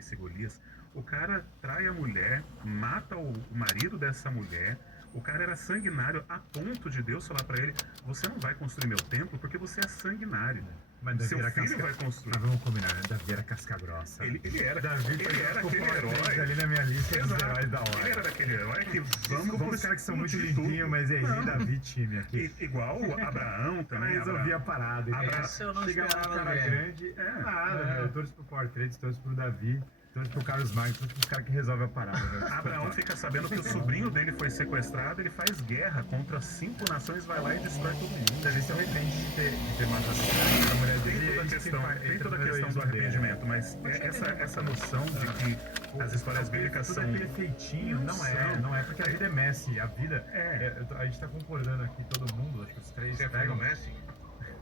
esse Golias, o cara trai a mulher, mata o marido dessa mulher. O cara era sanguinário a ponto de Deus falar pra ele: você não vai construir meu templo porque você é sanguinário. Mas Davi Seu era filho casca... vai construir. Mas vamos combinar, né? Davi era casca grossa. Ele era Ficou aquele herói. ali na minha lista dos Exato. heróis da hora. Ele era daquele herói que Vamos os caras que são muito explodir limpinhos, tudo. mas errei Não. Davi time aqui. Igual Abraão também. Resolvi a parada. Esse eu não Chega lá, um esperava cara ver. grande, nada, meu. Eu torço pro Power Trades, torço pro Davi, torço pro Carlos Magno, torço pros caras que resolvem a parada. Velho. Abraão fica sabendo que o sobrinho dele foi sequestrado, ele faz guerra contra 5 nações, vai lá e destrói todo mundo. Davi se arrepende de ter matado a mulher dele. Tem toda a questão do arrependimento, mas essa noção de que as histórias bíblicas tudo são... é perfeitinho, não é porque a vida é Messi, a vida a gente tá concordando aqui, todo mundo, acho que os três pegam Messi?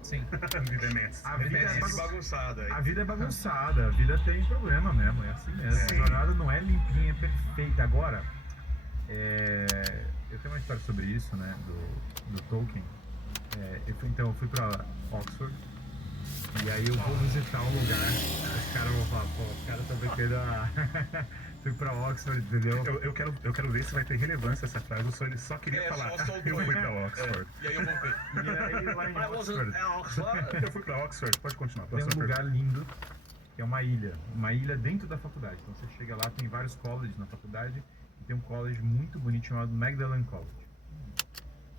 Sim. A vida é Messi. A vida é bagunçada. A vida é bagunçada, a vida tem problema mesmo, é assim mesmo. A jornada não é limpinha, é perfeita. Agora, eu tenho uma história sobre isso, né, do Tolkien. Eu fui pra Oxford, e aí eu vou visitar um lugar, os caras vão falar, pô, os caras estão metendo fui pra Oxford, entendeu? Eu quero ver se vai ter relevância essa frase, ou só ele só queria falar, eu fui pra Oxford. E aí eu voltei. E aí lá em Oxford, Eu fui pra Oxford, pode continuar. tem um lugar lindo, que é uma ilha dentro da faculdade. Então você chega lá, tem vários colleges na faculdade, e tem um college muito bonito chamado Magdalen College.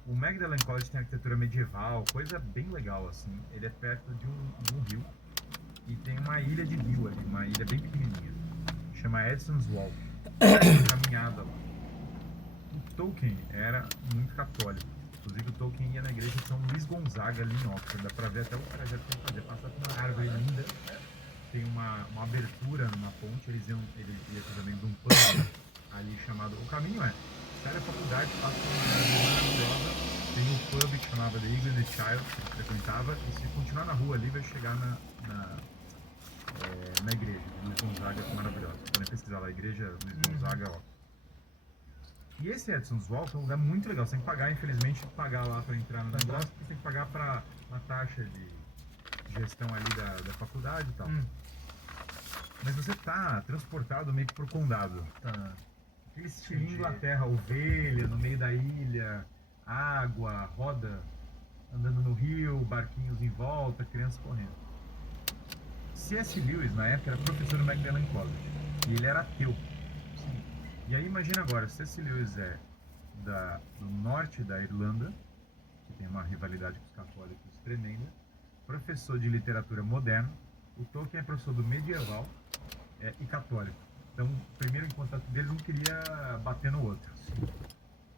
O Magdalen College tem arquitetura medieval, coisa bem legal assim. Ele é perto de um rio, e tem uma ilha de rio ali, uma ilha bem pequenininha, chama Edson's Walk, uma caminhada lá. O Tolkien era muito católico, inclusive o Tolkien ia na igreja de São Luís Gonzaga ali em Oxford, dá pra ver até o trajeto que ele fazia, passar por uma árvore linda, tem uma abertura numa ponte, ele ia também de um pub ali chamado, o caminho sai da faculdade, passa por uma árvore maravilhosa, tem um pub que chamava The Eagle and the Child, que ele frequentava, e se continuar na rua ali vai chegar na igreja de Luís Gonzaga, que é maravilhosa. Podem pesquisar lá, igreja Luís Gonzaga, ó. E esse Edson's Walk é um lugar muito legal. Você tem que pagar, infelizmente, pagar lá para entrar no negócio, porque você tem que pagar para uma taxa de gestão ali da faculdade e tal. Mas você tá transportado meio que pro condado. Aquele estilo Inglaterra, ovelha no meio da ilha, água, roda andando no rio, barquinhos em volta, crianças correndo. C.S. Lewis, na época, era professor do Magdalen College, e ele era ateu. E aí imagina agora, C.S. Lewis é do norte da Irlanda, que tem uma rivalidade com os católicos tremenda, professor de literatura moderna, o Tolkien é professor do medieval e católico. Então, o primeiro contato deles, um queria bater no outro.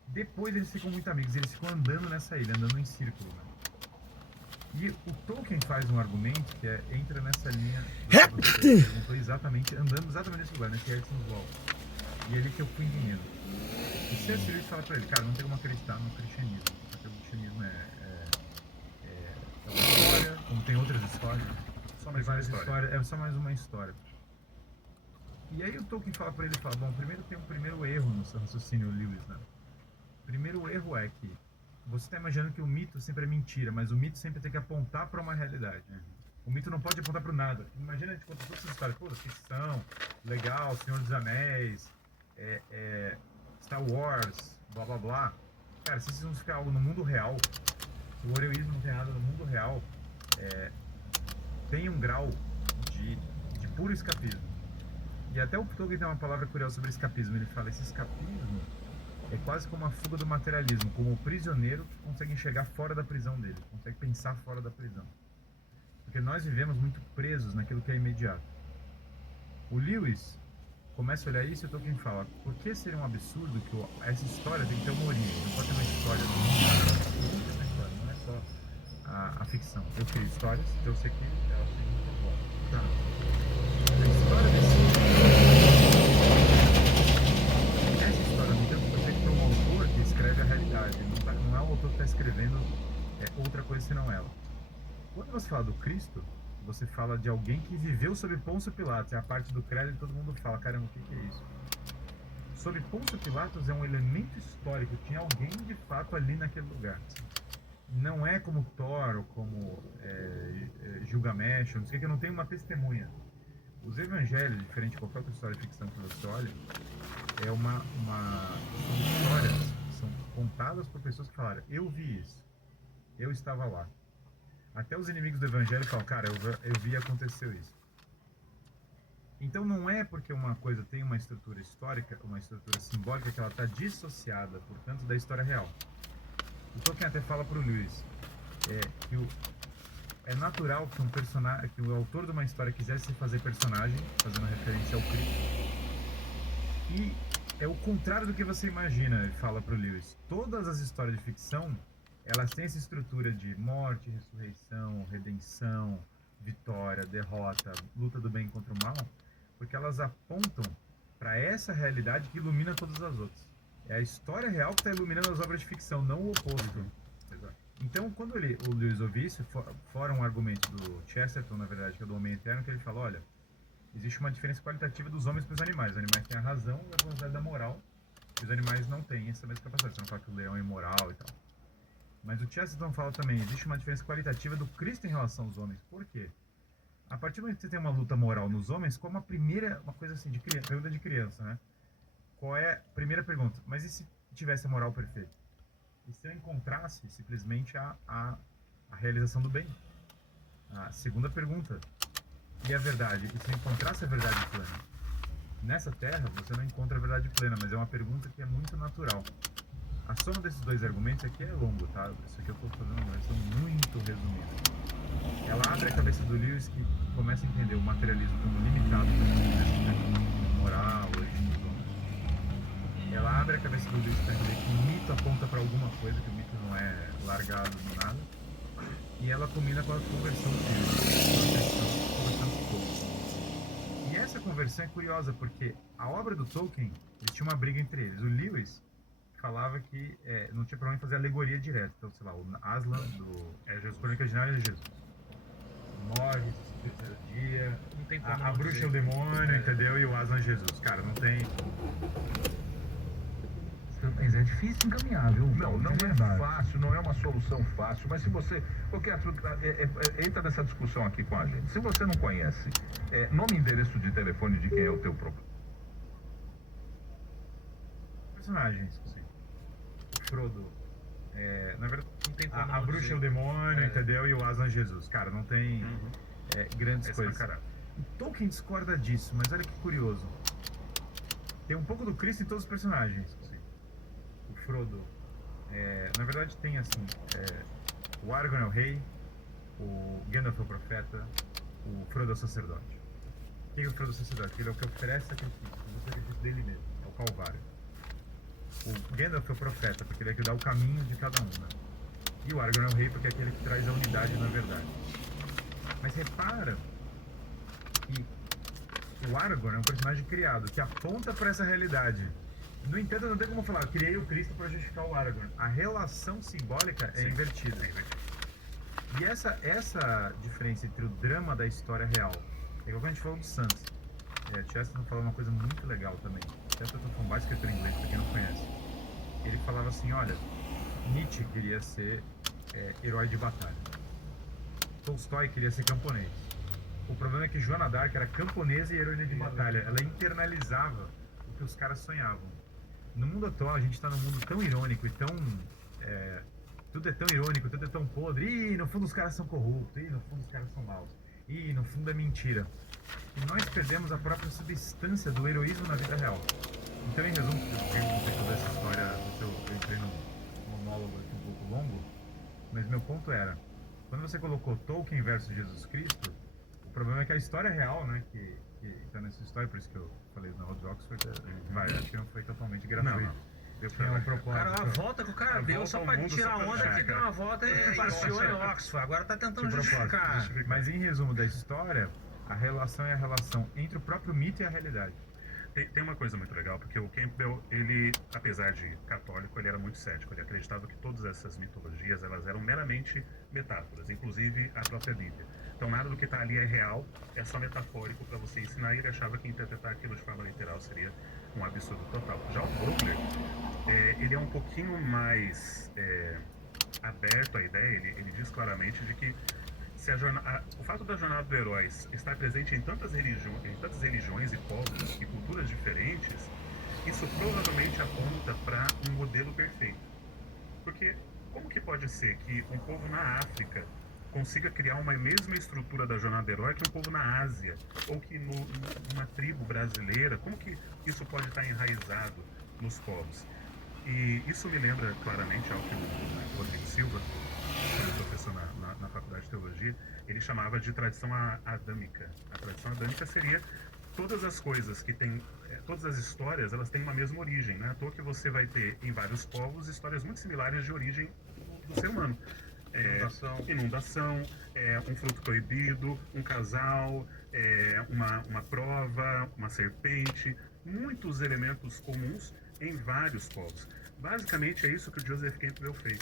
Depois eles ficam muito amigos, eles ficam andando nessa ilha, andando em círculo, né? E o Tolkien faz um argumento que entra nessa linha que você perguntou exatamente, andando exatamente nesse lugar, nesse Edson's Walk. E é ali que eu fui entendendo. E C.S. Lewis fala pra ele, cara, não tem como acreditar no cristianismo, porque o cristianismo é uma história, como tem outras histórias. Só mais uma história. É só mais uma história. E aí o Tolkien fala pra ele, bom, primeiro tem um primeiro erro no seu raciocínio Lewis, né? O primeiro erro é que você está imaginando que o mito sempre é mentira, mas o mito sempre tem que apontar para uma realidade. O mito não pode apontar para nada. Imagina a gente conta todas essas histórias, pô, ficção, legal, Senhor dos Anéis, Star Wars, blá blá blá. Cara, se vocês vão ficar algo no mundo real, o heroísmo não tem nada no mundo real, tem um grau de puro escapismo. E até o Tolkien tem uma palavra curiosa sobre escapismo. Ele fala, esse escapismo é quase como a fuga do materialismo, como o prisioneiro que consegue enxergar fora da prisão dele, consegue pensar fora da prisão. Porque nós vivemos muito presos naquilo que é imediato. O Lewis começa a olhar isso e o Tolkien fala, por que seria um absurdo que essa história tem que ter uma origem? Não pode ter uma história do mundo, não é só a ficção. Eu crio histórias, então eu sei que elas têm muito bom. Tá. A história desse... Essa história não tem um autor que escreve a realidade, não é o autor que está escrevendo outra coisa senão ela. Quando você fala do Cristo, você fala de alguém que viveu sob Pôncio Pilatos, é a parte do crédito que todo mundo fala, caramba, o que é isso? Sob Pôncio Pilatos é um elemento histórico, tinha alguém de fato ali naquele lugar. Não é como Thor ou como Gilgamesh, não sei o que não tem uma testemunha. Os evangelhos, diferente de qualquer outra história de ficção que você olha, são histórias que são contadas por pessoas que falaram, eu vi isso, eu estava lá. Até os inimigos do evangelho falam, cara, eu vi e aconteceu isso. Então não é porque uma coisa tem uma estrutura histórica, uma estrutura simbólica, que ela está dissociada, portanto, da história real. O Tolkien até fala para o Lewis que é natural que que o autor de uma história quisesse fazer personagem, fazendo referência ao Cristo. E é o contrário do que você imagina, ele fala para o Lewis. Todas as histórias de ficção, elas têm essa estrutura de morte, ressurreição, redenção, vitória, derrota, luta do bem contra o mal, porque elas apontam para essa realidade que ilumina todas as outras. É a história real que está iluminando as obras de ficção, não o oposto. Então, quando o Lewis ouviu isso, fora um argumento do Chesterton, na verdade, que é do Homem Eterno, que ele fala, olha, existe uma diferença qualitativa dos homens para os animais. Os animais têm a razão e a capacidade da moral, e os animais não têm essa mesma capacidade. Você não fala que o leão é imoral e tal. Mas o Chesterton fala também, existe uma diferença qualitativa do Cristo em relação aos homens. Por quê? A partir do momento que você tem uma luta moral nos homens, como uma coisa assim, pergunta de criança, né? Qual é a primeira pergunta? Mas e se tivesse a moral perfeita? E se eu encontrasse simplesmente a realização do bem? A segunda pergunta. E a verdade? E se eu encontrasse a verdade plena? Nessa terra, você não encontra a verdade plena, mas é uma pergunta que é muito natural. A soma desses dois argumentos aqui é longo, tá? Isso aqui eu estou fazendo uma versão muito resumida. Ela abre a cabeça do Lewis, que começa a entender o materialismo como limitado pela moral, origem dos homens. Ela abre a cabeça do Lewis para entender que o mito aponta para alguma coisa, que o mito não é largado no nada. E ela combina com a conversão do Lewis, conversando com Tolkien. E essa conversão é curiosa, porque a obra do Tolkien, eles tinham uma briga entre eles. O Lewis falava que não tinha problema em fazer alegoria direta. Então, sei lá, o Aslan do Crônica de Nárnia é Jesus. Morre, no terceiro dia. Não tem como A bruxa é o demônio, entendeu? E o Aslan é Jesus. Cara, não tem. Mas é difícil encaminhar, viu? Não é fácil, não é uma solução fácil, mas se você... entra nessa discussão aqui com a gente. Se você não conhece nome e endereço de telefone de quem é o teu problema. Personagens, sim. O Frodo. Na verdade, não tem como a bruxa é o demônio, entendeu? E o Aslan é Jesus. Cara, não tem grandes coisas. O Tolkien discorda disso, mas olha que curioso. Tem um pouco do Cristo em todos os personagens. O Frodo, na verdade tem assim, o Aragorn é o rei, o Gandalf é o profeta, o Frodo é o sacerdote. Quem é o Frodo sacerdote? Ele é o que oferece sacrifício, o sacrifício dele mesmo, é o Calvário. O Gandalf é o profeta, porque ele é que dá o caminho de cada um, né? E o Aragorn é o rei, porque é aquele que traz a unidade na verdade. Mas repara que o Aragorn é um personagem criado, que aponta para essa realidade. No entanto, não tem como falar, criei o Cristo para justificar o Aragorn. A relação simbólica é invertida. E essa diferença entre o drama da história real, é igual que a gente falou do Sans. Chesterton falou uma coisa muito legal também. Chesterton foi um baita escritor inglês, para quem não conhece. Ele falava assim, olha, Nietzsche queria ser herói de batalha. Tolstói queria ser camponês. O problema é que Joana d'Arc era camponesa e heroína de batalha. Ela internalizava o que os caras sonhavam. No mundo atual, a gente está num mundo tão irônico e tão... tudo é tão irônico, tudo é tão podre. Ih, no fundo os caras são corruptos. Ih, no fundo os caras são maus. Ih, no fundo é mentira. E nós perdemos a própria substância do heroísmo na vida real. Então, em resumo, eu contei toda essa história, eu entrei num monólogo aqui um pouco longo, mas meu ponto era, quando você colocou Tolkien versus Jesus Cristo, o problema é que a história real, né, que está nessa história, por isso que eu falei na Road de Oxford, acho que não foi totalmente gratuito. A volta que o cara deu só pra tirar onda que deu uma volta e passeou em Oxford. Agora tá tentando justificar. Mas em resumo da história, a relação é a relação entre o próprio mito e a realidade. Tem uma coisa muito legal, porque o Campbell, ele, apesar de católico, ele era muito cético. Ele acreditava que todas essas mitologias, elas eram meramente metáforas, inclusive a própria Bíblia. Então nada do que está ali é real, é só metafórico para você ensinar, e ele achava que interpretar aquilo de forma literal seria um absurdo total. Já o Vogler, ele é um pouquinho mais aberto à ideia, ele diz claramente de que O fato da jornada do herói estar presente em tantas religiões e povos e culturas diferentes, isso provavelmente aponta para um modelo perfeito. Porque como que pode ser que um povo na África consiga criar uma mesma estrutura da jornada do herói que um povo na Ásia, ou que numa tribo brasileira? Como que isso pode estar enraizado nos povos? E isso me lembra claramente algo que o Rodrigo Silva, professor na Faculdade de Teologia, ele chamava de tradição adâmica. A tradição adâmica seria todas as coisas que tem, todas as histórias, elas têm uma mesma origem, né? À toa que você vai ter em vários povos histórias muito similares de origem do ser humano. Inundação, um fruto proibido, um casal, uma prova, uma serpente, muitos elementos comuns em vários povos. Basicamente é isso que o Joseph Campbell fez.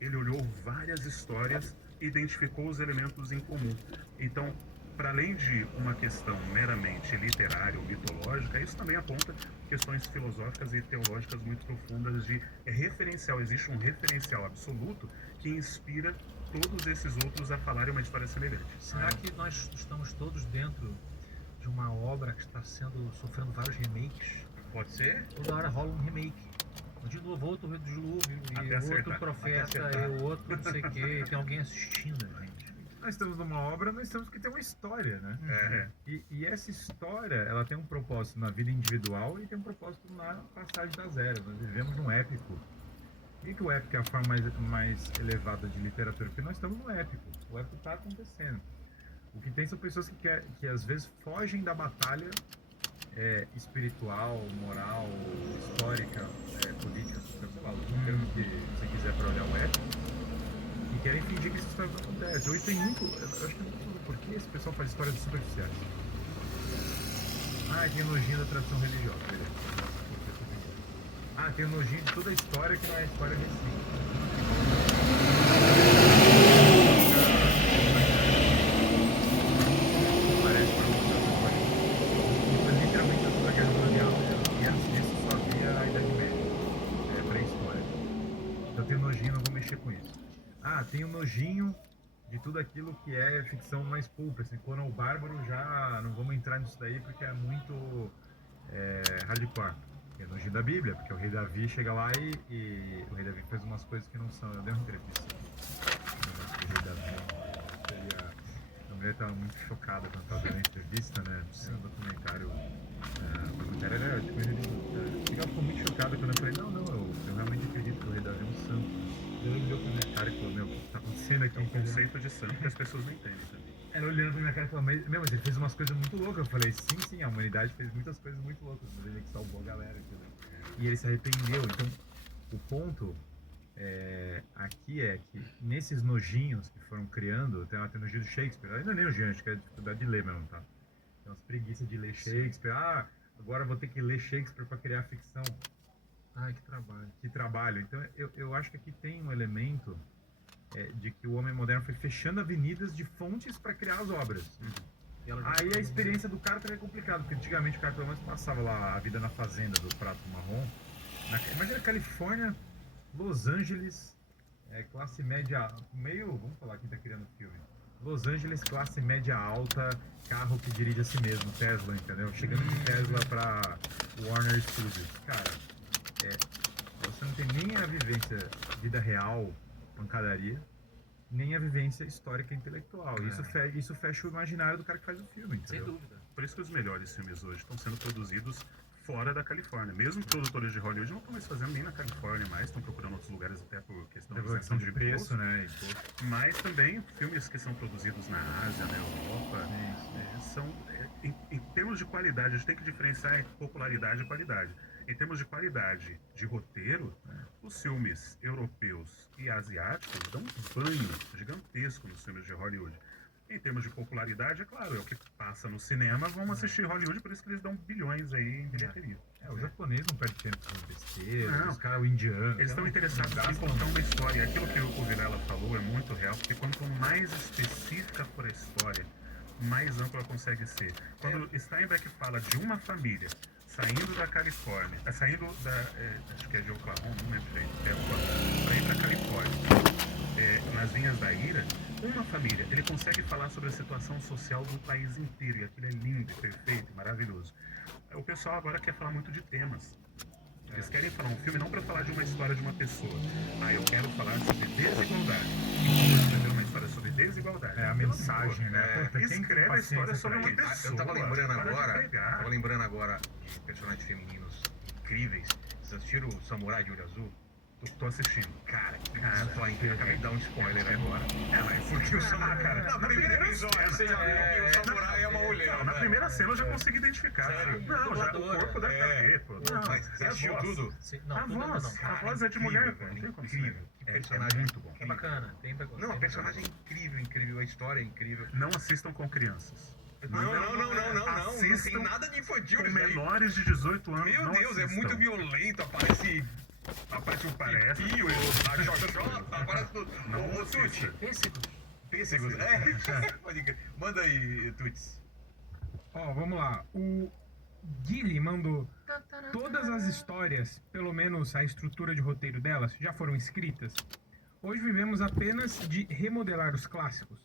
Ele olhou várias histórias e identificou os elementos em comum. Então, para além de uma questão meramente literária ou mitológica, isso também aponta questões filosóficas e teológicas muito profundas de referencial. Existe um referencial absoluto que inspira todos esses outros a falarem uma história semelhante. Será que nós estamos todos dentro de uma obra que está sofrendo vários remakes? Pode ser? Toda hora rola um remake. De novo, outro do dilúvio, e outro profeta, e o outro não sei o quê. Tem alguém assistindo, gente. Nós estamos numa obra, nós temos que ter uma história, né? E essa história, ela tem um propósito na vida individual e tem um propósito na passagem das eras. Nós vivemos num épico. Por que o épico é a forma mais elevada de literatura? Porque nós estamos no épico. O épico está acontecendo. O que tem são pessoas que às vezes fogem da batalha espiritual, moral, histórica, política, sei lá, o termo que você quiser para olhar o épico, e querem fingir que essa história não acontece. Hoje tem muito, eu acho que é muito por que esse pessoal faz histórias superficiais. Tem nojinho da tradição religiosa, beleza. Tem nojinho de toda a história que não é história recente. Tem um nojinho de tudo aquilo que é ficção mais pulp, assim, Conan o Bárbaro já não vamos entrar nisso daí porque é muito hardcore. Tem nojinho da Bíblia, porque o rei Davi chega lá e o rei Davi fez umas coisas que não são. Eu dei uma entrevista o rei Davi, a mulher estava muito chocada quando estava dando a entrevista, né? No documentário. O documentário era tipo, ela ficou muito chocada quando eu falei, eu realmente acredito que o rei Davi é um santo. Ela olhou pra minha cara e falou, o que tá acontecendo aqui? É um conceito de santo que as pessoas não entendem também. Ela olhando pra minha cara e falou, mas ele fez umas coisas muito loucas. Eu falei, sim, a humanidade fez muitas coisas muito loucas, mas ele que salvou a galera, entendeu? E ele se arrependeu. Então, o ponto aqui é que nesses nojinhos que foram criando, tem nojinho do Shakespeare, ainda nem nojinho, acho que é dificuldade de ler mesmo, tá? Tem umas preguiças de ler Shakespeare, agora eu vou ter que ler Shakespeare pra criar ficção. Que trabalho. Que trabalho. Então, eu acho que aqui tem um elemento de que o homem moderno foi fechando avenidas de fontes para criar as obras. Aí a experiência do cara também é complicado, porque antigamente o cara pelo menos passava lá a vida na fazenda do prato marrom. Imagina Califórnia, Los Angeles, classe média, vamos falar quem tá criando o filme. Los Angeles, classe média alta, carro que dirige a si mesmo, Tesla, entendeu? Chegando de Tesla pra Warner Studios. Cara, você não tem nem a vivência vida real, pancadaria, nem a vivência histórica e intelectual. Isso fecha o imaginário do cara que faz o filme, entendeu? Sem dúvida. Por isso que os melhores filmes hoje estão sendo produzidos fora da Califórnia. Mesmo produtores de Hollywood não estão mais fazendo nem na Califórnia mais, estão procurando outros lugares até por questão de isenção de preço, né? Mas também filmes que são produzidos na Ásia, na Europa, são, em termos de qualidade, a gente tem que diferenciar entre popularidade e qualidade. Em termos de qualidade de roteiro, os filmes europeus e asiáticos dão um banho gigantesco nos filmes de Hollywood. Em termos de popularidade, é claro, é o que passa no cinema, vamos assistir Hollywood, por isso que eles dão bilhões aí em bilheteria. O japonês não perde tempo com besteira, os caras, o indiano... Eles estão interessados em contar uma história. Aquilo que o Vilela falou é muito real, porque quanto mais específica for a história, mais ampla ela consegue ser. Quando Steinbeck fala de uma família saindo da Califórnia, saindo da, acho que é de Oklahoma, não lembro direito, para ir para Califórnia. nas Vinhas da Ira, uma família, ele consegue falar sobre a situação social do país inteiro, e aquilo é lindo, perfeito, maravilhoso. O pessoal agora quer falar muito de temas. Eles querem falar um filme não para falar de uma história de uma pessoa. Eu quero falar sobre desigualdade. Então, vou escrever uma história sobre desigualdade. É a mensagem, né? Puta, quem escreve a história sobre uma isso? pessoa. Eu tava lembrando para de agora, pregar. de personagens femininos incríveis. Vocês assistiram o Samurai de Olho Azul? Tô assistindo. Cara, só incrível. Acabei de dar um spoiler agora. Mas porque o Samurai, cara, Na primeira episódio, você já viu que o Samurai é uma mulher. Não, na primeira cena eu já consegui identificar. Sério? Não, já, o corpo deve estar pô. Não, Mas você assistiu tudo? A voz é de mulher, pô. Não tem como Incrível. ser. Que personagem muito bom. É bacana, tem pra Não, a personagem é incrível, incrível. A história é incrível. Não assistam com crianças. Não Assistam tem nada de infantil com nisso aí. menores de 18 anos. Meu não Deus, é assistam. muito violento. Aparece um pipio, a xoxota, aparece tudo. Ô, Tuti. Pêssegos. Pode crer. Manda aí, Tuts. Ó, vamos lá. O Guilherme mandou todas as histórias, pelo menos a estrutura de roteiro delas, já foram escritas. Hoje vivemos apenas de remodelar os clássicos.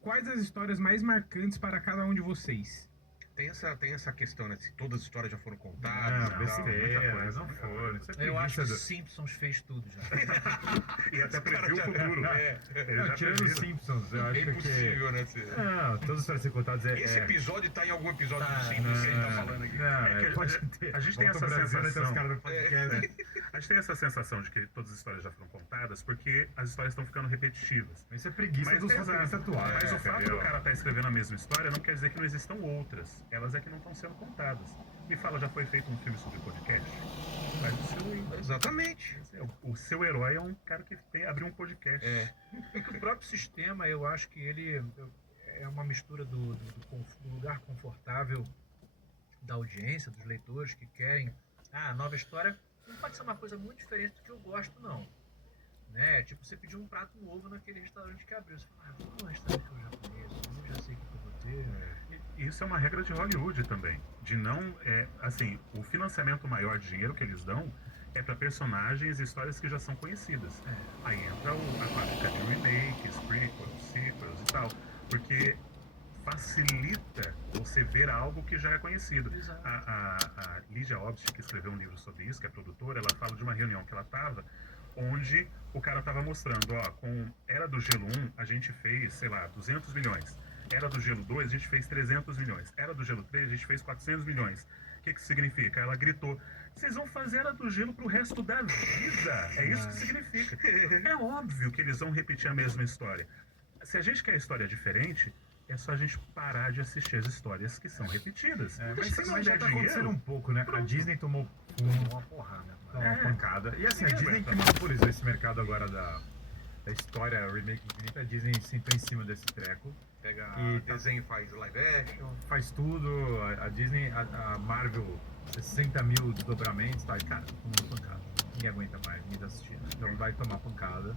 Quais as histórias mais marcantes para cada um de vocês? Tem essa questão, né? Se todas as histórias já foram contadas. Não, besteira, não foram. Isso é Eu acho que preguiça os Simpsons fez tudo já. E até previu o futuro. Ele Não, já tirando os previu. Simpsons, eu É acho que... impossível, né? Não, todas as histórias ser contadas Esse episódio tá em algum episódio Tá, do Simpsons que a gente tá falando aqui. Não, que pode ter. a gente tem Volta essa ao Brasil, né, tem os sensação. caras do podcast. A gente tem essa sensação de que todas as histórias já foram contadas porque as histórias estão ficando repetitivas. Isso é preguiça Mas, dos exato. roteiristas atuais. Mas o fato entendeu? do cara estar escrevendo a mesma história não quer dizer que não existam outras. Elas é que não estão sendo contadas. Me fala, já foi feito um filme sobre podcast? Faz o seu aí. Exatamente. O seu herói é um cara que abriu um podcast. É. É que o próprio sistema, eu acho que ele é uma mistura do lugar confortável da audiência, dos leitores que querem. A nova história não pode ser uma coisa muito diferente do que eu gosto, não. Né? Tipo, você pediu um prato novo naquele restaurante que abriu. Você fala, vamos num restaurante que eu já conheço, eu já sei o que eu vou ter. E isso é uma regra de Hollywood também. De não. Assim, o financiamento maior de dinheiro que eles dão é para personagens e histórias que já são conhecidas. Aí entra a fábrica de remakes, prequels, sequels e tal. Porque facilita você ver algo que já é conhecido. A Lígia Obst, que escreveu um livro sobre isso, que é produtora, ela fala de uma reunião que ela estava, onde o cara estava mostrando, com Era do Gelo 1, a gente fez, sei lá, 200 milhões. Era do Gelo 2, a gente fez 300 milhões. Era do Gelo 3, a gente fez 400 milhões. O que isso significa? Ela gritou, vocês vão fazer Era do Gelo pro resto da vida. É isso que significa. É óbvio que eles vão repetir a mesma história. Se a gente quer história diferente, é só a gente parar de assistir as histórias que são repetidas. Mas se não já der tá acontecendo dinheiro, um pouco, né? A Disney tomou Uma porrada. uma pancada. E assim, a Disney que monopolizou esse mercado agora da história remake infinita, a Disney sentou em cima desse treco. Pega E desenho e faz live action. Faz tudo, a Disney, a Marvel, 60 mil desdobramentos, tá? E, cara, tomando pancada. Ninguém aguenta mais, ninguém tá assistindo. Então vai tomar pancada.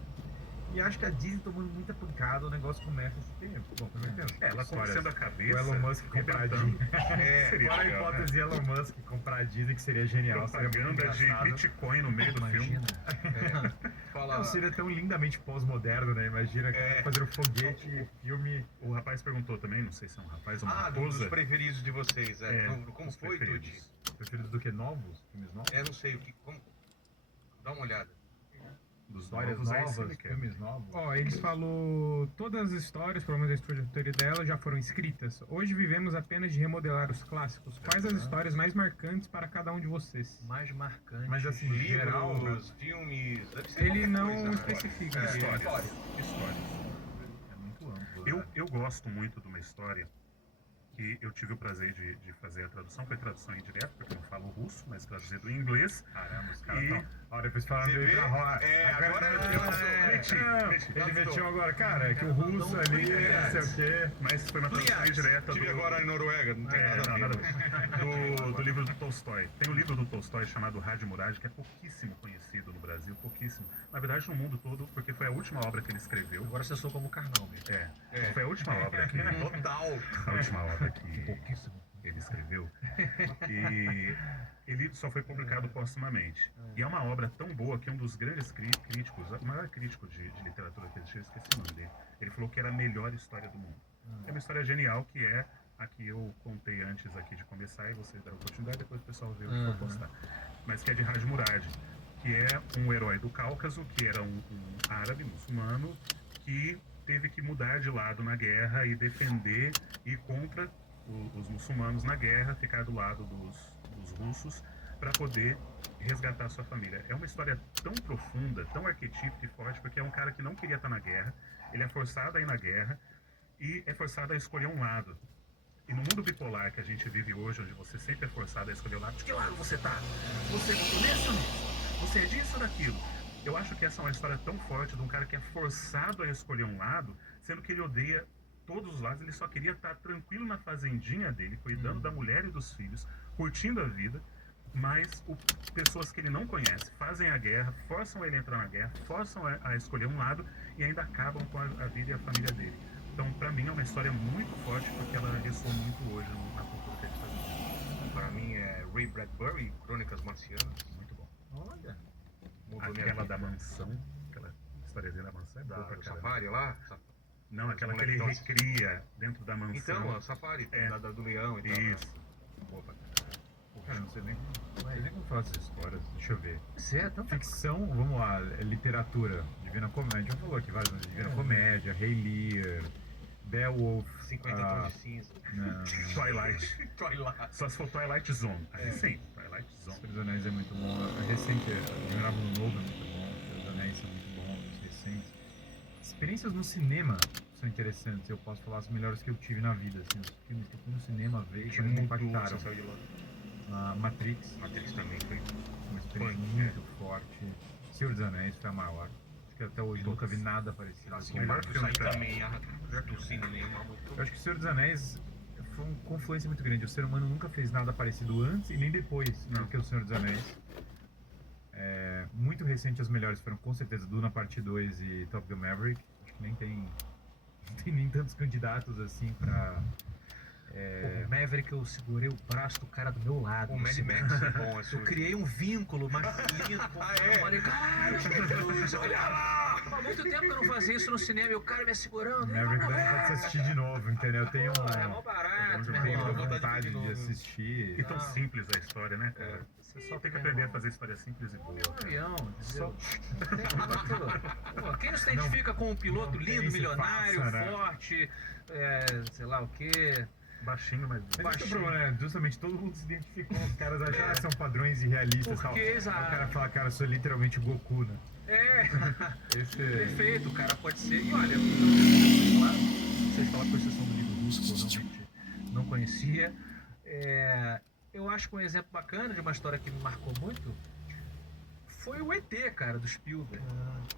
E acho que a Disney tomando muita pancada, o negócio começa a se ter. Bom, também tem ela conhecendo a o cabeça. Elon Musk comprar a rebentando. Disney. Seria Fora a legal, hipótese de Elon Musk comprar a Disney, que seria genial. Seria muito Propaganda de engraçado. Bitcoin no meio do filme. Fala. Não, seria tão lindamente pós-moderno, né? Imagina fazer um foguete, filme. O rapaz perguntou também, não sei se é um rapaz ou uma Dos raposa. preferidos de vocês. Como os foi, preferidos. Tuti? Preferidos do que novos? Filmes novos? Não sei o que. Dá uma olhada. Dos Histórias novos, aí novas, sim que é. filmes novos. Ó, eles falou todas as histórias, pelo menos a estrutura dela, já foram escritas. Hoje vivemos apenas de remodelar os clássicos. Quais as histórias mais marcantes para cada um de vocês? Mais marcante. Mas assim, em geral, Livros, filmes. Deve ser Ele qualquer não coisa, né? especifica. Histórias. é muito amplo. Eu gosto muito de uma história que eu tive o prazer de fazer a tradução. Foi tradução indireta, porque eu não falo russo, mas traduzido em inglês. Caramba, os caras E- estão. Ó, depois falando Você dele vê? pra rolar. Agora Ele meteu agora, cara, é que o russo ali, não sei o quê. Mas foi uma tradução indireta Estive agora em Noruega, não tem nada a ver. nada a ver. Do livro do Tolstói. Tem um livro do Tolstói chamado Rádio Murad, que é pouquíssimo conhecido no Brasil, pouquíssimo. Na verdade, no mundo todo, porque foi a última obra que ele escreveu. Agora você soa como carnal mesmo. Foi a última obra que... Total. A última obra que ele escreveu. E ele só foi publicado póstumamente. E é uma obra tão boa que um dos grandes críticos, o maior crítico de literatura que existiu, eu esqueci o nome dele, ele falou que era a melhor história do mundo. É uma história genial que é a que eu contei antes aqui de começar, e vocês deram oportunidade, depois o pessoal vê o que for postar. Mas que é de Raj Murad, que é um herói do Cáucaso, que era um árabe muçulmano, que teve que mudar de lado na guerra e defender e contra os muçulmanos na guerra, ficar do lado dos russos para poder resgatar sua família. É uma história tão profunda, tão arquetípica e forte, porque é um cara que não queria estar na guerra, ele é forçado a ir na guerra e é forçado a escolher um lado. E no mundo bipolar que a gente vive hoje, onde você sempre é forçado a escolher o lado, de que lado você tá? Você votou nesse ou nesse? Você é disso ou daquilo? Eu acho que essa é uma história tão forte de um cara que é forçado a escolher um lado, sendo que ele odeia todos os lados, ele só queria estar tranquilo na fazendinha dele, cuidando da mulher e dos filhos, curtindo a vida, mas pessoas que ele não conhece fazem a guerra, forçam ele a entrar na guerra, forçam a escolher um lado e ainda acabam com a vida e a família dele. Então, pra mim, é uma história muito forte, porque ela ressoa muito hoje na cultura que a gente tá vivendo. Pra mim é Ray Bradbury, Crônicas Marcianas. Muito bom. Olha. Mudou minha Aquela vida. da mansão, aquela historiazinha da mansão é boa pra Do caramba. Safari lá? Não, aquela que Os ele moleques recria dentro da mansão. Então, a Safari, É. do leão e tal. Isso. Boa pra caramba. Cara, não sei nem como falar dessas histórias. Deixa eu ver. Pois é, tanta Ficção, vamos lá, literatura. Divina Comédia, já falou aqui várias vezes. Divina Comédia, Rei Lear, Beowulf. 50 tons de cinza. Não, Twilight. Twilight. Só se for Twilight Zone. Aí sim, Twilight Zone. Senhor dos Anéis é muito bom. A recente, Admirável no Novo é muito bom. Senhor dos Anéis são muito bons, os recentes. Experiências no cinema são interessantes. Eu posso falar as melhores que eu tive na vida. Assim, os filmes que eu fui no cinema ver e que me impactaram. Você saiu de lá. Matrix, Matrix também foi. uma experiência Punk, muito forte. Senhor dos Anéis foi a maior. Acho que até hoje nunca vi nada parecido. Assim, com o ele. Marcos aí também, do cinema muito. Eu acho que o Senhor dos Anéis foi uma confluência muito grande. O ser humano nunca fez nada parecido antes e nem depois do que o Senhor dos Anéis. Muito recente, as melhores foram com certeza Duna Parte 2 e Top Gun Maverick. Acho que nem tem nem tantos candidatos assim pra... O Maverick, eu segurei o braço do cara do meu lado. O no Mad cinema. Max é bom, esse Eu criei um vínculo masculino com o cara. Eu falei, caralho, Jesus, olha lá! Há muito tempo que eu não fazia isso no cinema e o cara me segurando. Maverick dá vontade de assistir de novo, entendeu? Eu tenho É mó barato, meu tenho irmão. vontade de assistir. E tão simples a história, né, cara? Você só tem que aprender a fazer história simples e boa. É um cara. avião, Só... entendeu? Pô, quem não se identifica com um piloto não tem lindo, esse milionário, passa, né? forte, sei lá o quê. Baixinho, mas... Mas esse é o problema, né? Justamente todo mundo se identificou, os caras acharam que são padrões irrealistas e tal. Porque, Aí exato. o cara fala, cara, eu sou literalmente o Goku, né? Esse... Perfeito, o cara pode ser. E olha, claro, vocês falam com exceção do livro russo, que eu realmente não conhecia. Eu acho que um exemplo bacana de uma história que me marcou muito foi o ET, cara, do Spielberg.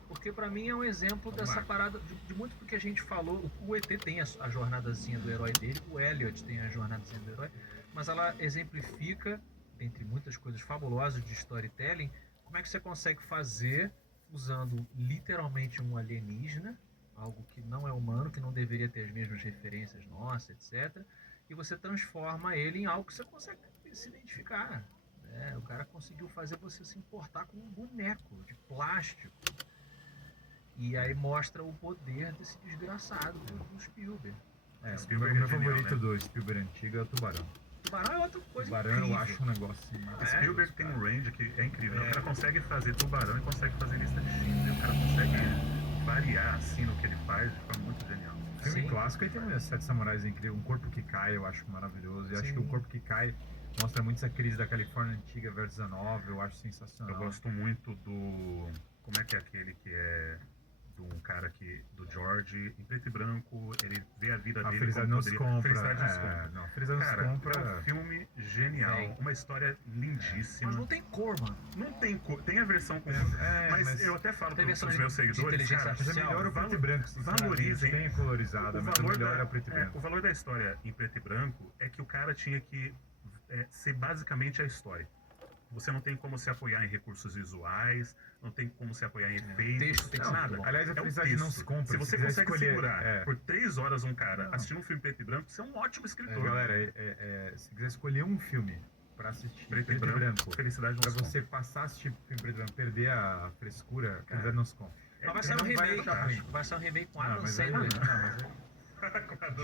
Porque pra mim é um exemplo dessa parada, de muito do que a gente falou. O ET tem a jornadazinha do herói dele, o Elliot tem a jornadazinha do herói, mas ela exemplifica, entre muitas coisas fabulosas de storytelling, como é que você consegue fazer usando literalmente um alienígena, algo que não é humano, que não deveria ter as mesmas referências nossas, etc. E você transforma ele em algo que você consegue se identificar. O cara conseguiu fazer você se importar com um boneco de plástico. E aí mostra o poder desse desgraçado do Spielberg. O meu favorito do Spielberg antigo é o Tubarão. Tubarão é outra coisa Tubarão incrível. eu acho um negócio Spielberg tem um range que é incrível. O cara consegue fazer Tubarão e consegue fazer Lista de Schindler. O cara consegue variar assim no que ele faz de forma muito genial. Filme Sim. clássico, aí tem os Sete Samurais incrível, Um Corpo que Cai, eu acho maravilhoso. E acho Sim. que O Corpo que Cai mostra muito essa crise da Califórnia antiga versus a nova, eu acho sensacional. Eu gosto muito do... Como é aquele que é... De um cara do George, em preto e branco, ele vê a vida A dele Felicidade como Não Se poderia... Compra. Felicidade Não Se Compra. Não, Felicidade Não Se Cara, Compra. é um filme genial, Bem. uma história lindíssima. Mas não tem cor, mano. Não tem cor, tem a versão com mas eu até falo Tem para versão os meus de seguidores, inteligência cara, Mas é melhor o preto e branco. valorizem. Tem colorizado, mas o melhor é o preto e o branco. valor da história em preto e branco é que o cara tinha que ser basicamente a história. você não tem como se apoiar em recursos visuais, não tem como se apoiar em efeitos, texto tem que ser nada. muito bom. Aliás, a É um felicidade não texto. se compra. Se você quiser consegue escolher, segurar por 3 horas um cara Não. assistindo um filme preto e branco, você é um ótimo escritor. Galera, se quiser escolher um filme pra assistir Preto e branco, felicidade não pra se compra. você passar a assistir filme preto e branco, perder a frescura, felicidade não se compra. Mas vai sair um não vai remake, achar ruim. vai sair um remake com Não, Adam mas aí- Sandler.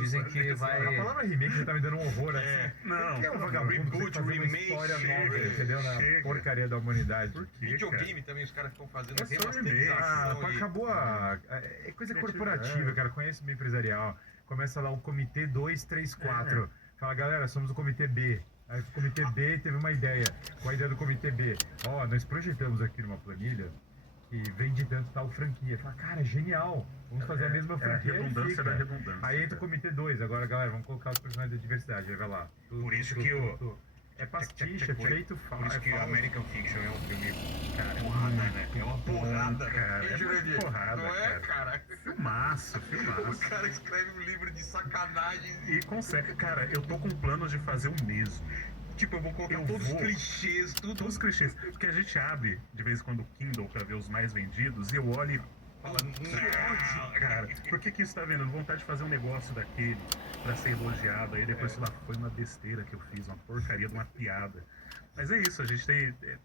Dizem que A vai... palavra remake já tá me dando um horror, assim. Não, Por que um vagabundo tem que reboot, fazer uma remake, história chega, nova, entendeu? Na chega. porcaria da humanidade. Por quê, Videogame também, os caras ficam fazendo É só remasterização. Ah, e- acabou é coisa corporativa, Criatividade. cara. Conhece o meio empresarial. Começa lá o comitê 2, 3, 4. Fala, galera, somos o comitê B. Aí o comitê B teve uma ideia. Qual a ideia do comitê B? Ó, nós projetamos aqui numa planilha que vende tanto tal franquia. Fala, cara, genial. Vamos fazer a mesma É a franquia. Aí redundância fica. da redundância. Aí entra o comitê 2. Agora, galera, vamos colocar os personagens da diversidade. Aí vai lá. Por isso que o- É pastiche, é feito Por isso que fala- American Fiction é um filme, cara, porrada, né? É uma porrada, né? cara. Hein, É Jurandir? muito porrada, Não é, cara. cara? Filmaço, O filmaço. cara escreve um livro de sacanagem. E consegue. Cara, eu tô com planos de fazer o mesmo. Tipo, eu vou colocar Eu todos vou. os clichês, tudo. Todos os clichês. Porque a gente abre, de vez em quando, o Kindle pra ver os mais vendidos e eu olho e Fala, cara, por que isso tá vendo? Vontade de fazer um negócio daquele pra ser elogiado. Aí depois você fala, foi uma besteira que eu fiz, uma porcaria de uma piada. Mas é isso, a gente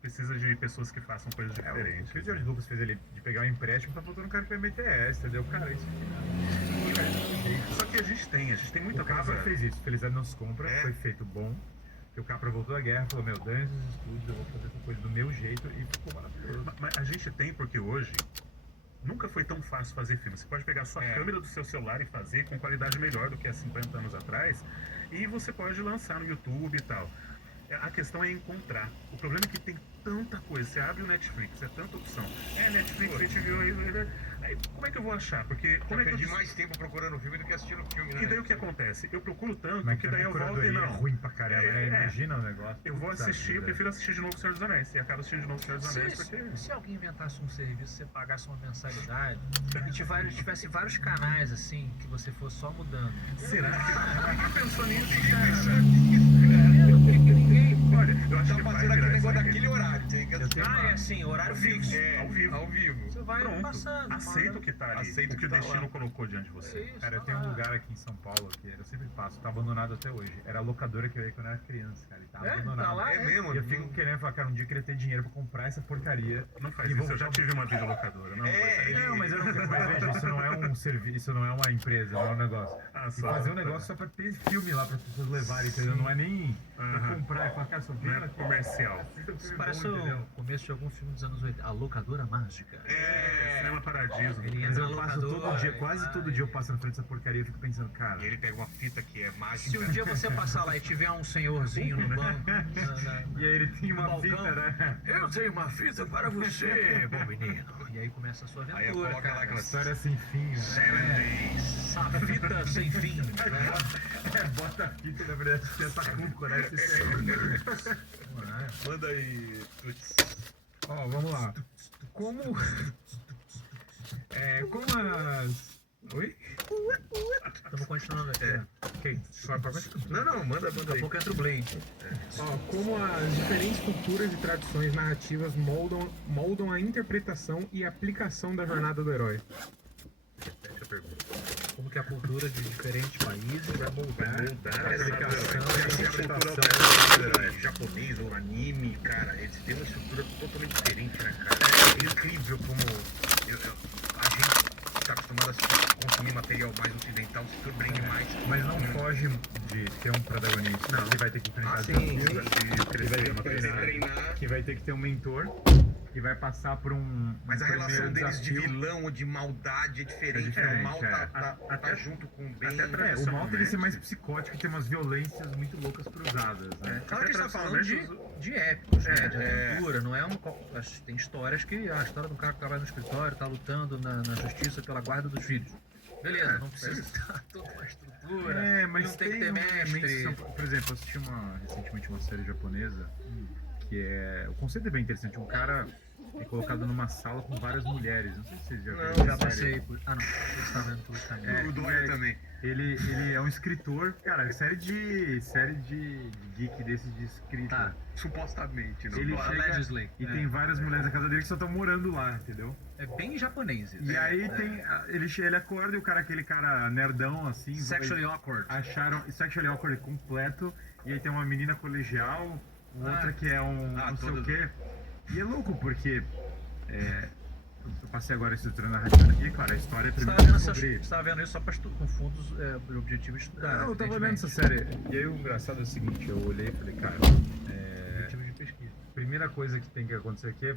precisa de pessoas que façam coisas O diferentes. que o George Lucas fez ali de pegar um empréstimo, tá faltando um cara que vai meter essa, entendeu? Cara, isso aqui. Só que a gente tem muita O Capra coisa. fez isso, Felicidade Não Se Compra, É. foi feito bom. Que o Capra voltou da guerra, falou, meu, dane os estudos, eu vou fazer essa coisa do meu jeito e ficou maravilhoso. Mas a gente tem porque hoje nunca foi tão fácil fazer filme. Você pode pegar a sua câmera do seu celular e fazer com qualidade melhor do que há 50 anos atrás e você pode lançar no YouTube e tal. A questão é encontrar. O problema é que tem tanta coisa. Você abre o Netflix, é tanta opção. Netflix, HBO, aí como é que eu vou achar? Porque como Eu é que perdi eu... mais tempo procurando o filme do que assistindo o filme, né? E daí o que acontece? Eu procuro tanto Mas que daí eu volto e curadoria não. é ruim pra caramba, né? É. Imagina o negócio. Eu vou Puta assistir, eu vida. prefiro assistir de novo o Senhor dos Anéis. E acabo assistindo de novo o Senhor dos Anéis porque... Se alguém inventasse um serviço, você pagasse uma mensalidade e tivesse vários canais assim, que você fosse só mudando. Será que ninguém pensou nisso, Olha, Eu acho Tá que vai fazendo aquele virar negócio isso aí. daquele horário. Tem que assistir. é assim, horário fixo. Ao vivo. Ao vivo. Você vai Pronto. passando. Aceita o que tá ali. Aceita o que o o que tá destino lá. colocou diante de você. Isso, Cara, eu tá tenho um lá. lugar aqui em São Paulo que eu sempre passo, tá abandonado até hoje. Era a locadora que eu ia quando eu era criança, cara. E tá É? abandonado. Tá lá? É mesmo? E eu fico querendo falar, cara, um dia eu queria ter dinheiro pra comprar essa porcaria. Não faz E isso, vou- eu já tive uma videolocadora. Não, Não, mas eu não. Mas veja, isso não é um serviço, isso não é uma empresa, não é um negócio. Ah, E só. fazer um negócio só pra ter filme lá, para as pessoas levarem, entendeu? Não é nem pra Aham. comprar, é pra cá, só Não ver é comercial. Isso parece o começo de algum filme dos anos 80. A locadora mágica. Cinema Paradiso. Ele Mas entra eu na passo todo locadora dia, e quase vai. todo dia eu passo na frente dessa porcaria e fico pensando, cara. E ele pega uma fita que é Se mágica. um dia você passar lá e tiver um senhorzinho no banco, E aí ele tem uma balcão. fita, né? eu tenho uma fita para você, bom menino. E aí começa a sua Aí aventura, coloca lá cara. aquela História sem fim, né? 7 days. Essa fita sem fim. né? Bota a fita, na verdade, você tá com o coração. Manda aí, Tuts. Ó, vamos lá. Como. Como as. Oi? Estamos continuando aqui. Ok. Não, manda Daqui a aí. pouco entra o Blade. Ó, como as diferentes culturas e tradições narrativas moldam a interpretação e aplicação da jornada do herói. Repete a pergunta. Como que a cultura de diferentes países vai moldar a Essa aplicação. cultura japonês ou anime, cara, eles têm uma estrutura totalmente diferente, né, cara? É incrível como a gente tá acostumado a consumir material mais ocidental, se surpreende mais. Mas não foge de ter um protagonista que vai ter que enfrentar desafios, E crescer, Treinar, que vai ter que ter um mentor, que vai passar por um. mas a primeiro relação deles de desafio. vilão ou de maldade é diferente. É diferente, O mal tá Até- junto com o bem. até pra- O mal tem que ser Pessoalmente. mais psicótico e tem umas violências muito loucas cruzadas, né? Claro que a gente tá falando tradicionalmente, de épicos, né? De aventura, não é tem histórias que. A história do cara que trabalha no escritório, tá lutando na justiça pela guarda dos filhos. Beleza, não precisa estar toda uma estrutura. Mas não tem que ter elementos mestre. que são- por exemplo, eu assisti recentemente uma série japonesa que é. O conceito é bem interessante. Um cara é colocado numa sala com várias mulheres. Não sei se vocês já viram. Já essa série. passei por. Ah, não. Você está vendo pelo caminho. O Dória também. Ele é um escritor, cara, série de geek desses de escrita. Tá. Supostamente, não. Ele chega Legislate. e tem várias mulheres na casa dele que só estão morando lá, entendeu? É bem japonês isso. E aí ele acorda e o cara, aquele cara nerdão assim, Sexually awkward. acharam sexually awkward completo, e aí tem uma menina colegial, outra que é um não sei o todas- quê. E é louco porque eu passei agora estruturando a narrativa aqui, cara, a história é Você primeiro estava sobre... vendo isso só para com fundos por objetivo de estudar. Não, eu tava vendo evidentemente. essa série. E aí o engraçado é o seguinte, eu olhei e falei, cara, Objetivo de pesquisa. primeira coisa que tem que acontecer aqui é